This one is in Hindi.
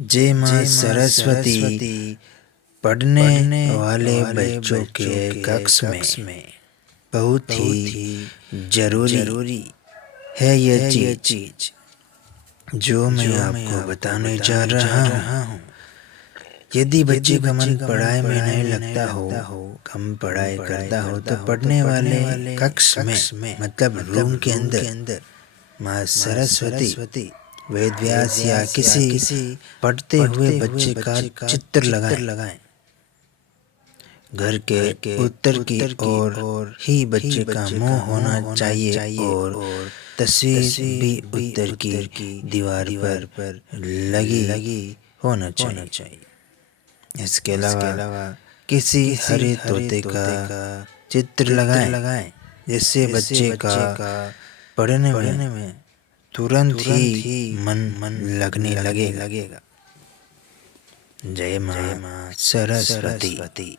जय माँ सरस्वती। पढ़ने वाले बच्चों के कक्ष में बहुत ही जरूरी है यह चीज जो मैं आपको बताने जा रहा हूँ। यदि बच्चे का मन पढ़ाई में नहीं लगता हो, कम पढ़ाई करता हो, तो पढ़ने वाले कक्ष में मतलब रूम के अंदर माँ सरस्वती वेद व्यास या किसी पढ़ते हुए बच्चे का चित्र लगाएं। घर के उत्तर की ओर ही बच्चे का मुंह होना चाहिए और तस्वीर भी उत्तर की दीवार पर लगी होना चाहिए। इसके अलावा किसी हरे तोते का चित्र लगाएं, जिससे बच्चे का पढ़ने में तुरंत ही मन लगने लगेगा। जय माँ सरस्वती।